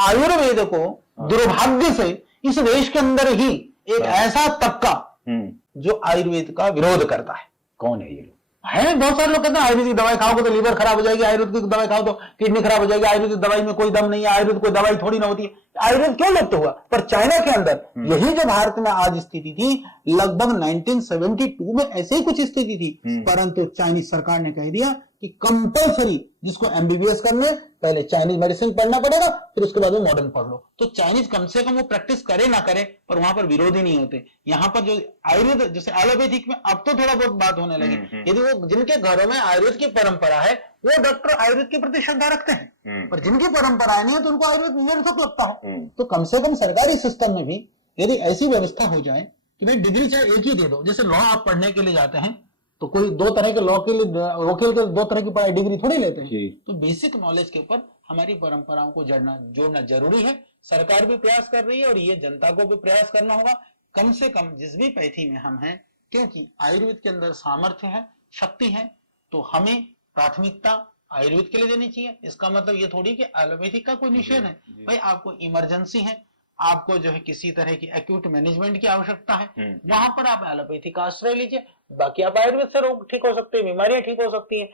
आयुर्वेद को दुर्भाग्य से इस देश के अंदर ही एक ऐसा तबका जो आयुर्वेद का विरोध करता है। कौन है ये लोग? है बहुत सारे लोग कहते हैं आयुर्वेदिक दवाई खाओगे तो लीवर खराब हो जाएगी, आयुर्वेदिक दवाई खाओ तो किडनी खराब हो जाएगी, आयुर्वेदिक दवाई में कोई दम नहीं है, आयुर्वेद कोई दवाई थोड़ी ना होती है। आयुर्वेद क्यों लुप्त हुआ? पर चाइना के अंदर यही जो भारत में आज स्थिति थी, लगभग 1972 में ऐसे ही कुछ स्थिति थी, परंतु चाइनीज सरकार ने कह दिया कि कंपल्सरी जिसको एमबीबीएस करने पहले चाइनीज मेडिसिन पढ़ना पड़ेगा, फिर उसके बाद वो मॉडर्न पढ़ लो। तो चाइनीज कम से कम वो प्रैक्टिस करे ना करे, पर वहां पर विरोध ही नहीं होते। यहाँ पर जो आयुर्वेद जैसे एलोपैथिक में अब तो थोड़ा बहुत बात होने लगी, यदि वो जिनके घरों में आयुर्वेद की परंपरा है वो डॉक्टर आयुर्वेद के प्रति श्रद्धा रखते हैं, पर जिनकी परंपराएं नहीं है तो उनको आयुर्वेद निरर्थक लगता है। तो कम से कम सरकारी सिस्टम में भी यदि ऐसी व्यवस्था हो जाए कि भाई डिग्री चाहे एक ही दे दो, जैसे लॉ आप पढ़ने के लिए जाते हैं तो कोई दो तरह के लॉ के लिए वकील के दो तरह की डिग्री थोड़ी लेते हैं। तो बेसिक नॉलेज के ऊपर हमारी परंपराओं को जोड़ना जरूरी है। सरकार भी प्रयास कर रही है और ये जनता को भी प्रयास करना होगा, कम से कम जिस भी पैथी में हम हैं, क्योंकि आयुर्वेद के अंदर सामर्थ्य है, शक्ति है, तो हमें प्राथमिकता आयुर्वेद के लिए देनी चाहिए। इसका मतलब ये थोड़ी कि एलोपैथिक का कोई निषेध है। भाई आपको इमरजेंसी है, आपको जो है किसी तरह की एक्यूट मैनेजमेंट की आवश्यकता है, वहां पर आप एलोपैथी का आश्रय लीजिए। बाकी आप आयुर्वेद से रोग ठीक हो सकते हैं, बीमारियां ठीक हो सकती हैं,